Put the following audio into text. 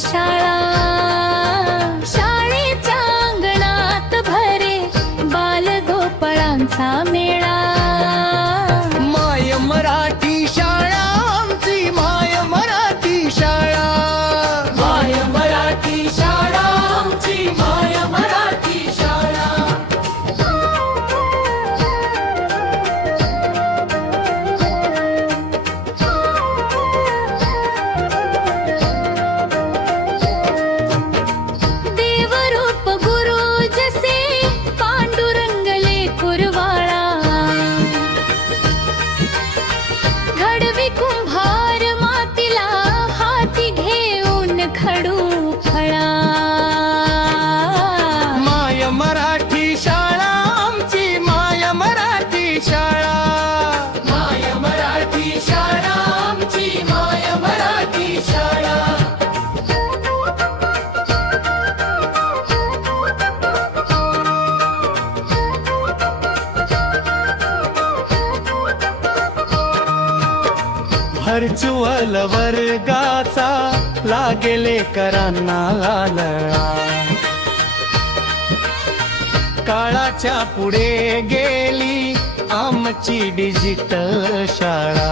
शाळा, शाळेच्या अंगणात भरे बालगोपाळांचा मेळा. माय मराठी शाळा आमची, माय मराठी शाळा. माय मराठी शाळा आमची, माय मराठी शाळा. देवरूप गुरु जसे पांडुरंगले कुरवाळा, घडवी कुंभार मातीला हाती घेऊन खडू फळा. माय मराठी शाळा आमची, माय मराठी शाळा. माय मराठी शाळा आमची, माय मराठी शाळा. व्हर्च्युअल वर्गाचा लागेले करांना लालळा. काळाच्या पुढे गेली आमची डिजिटल शाळा.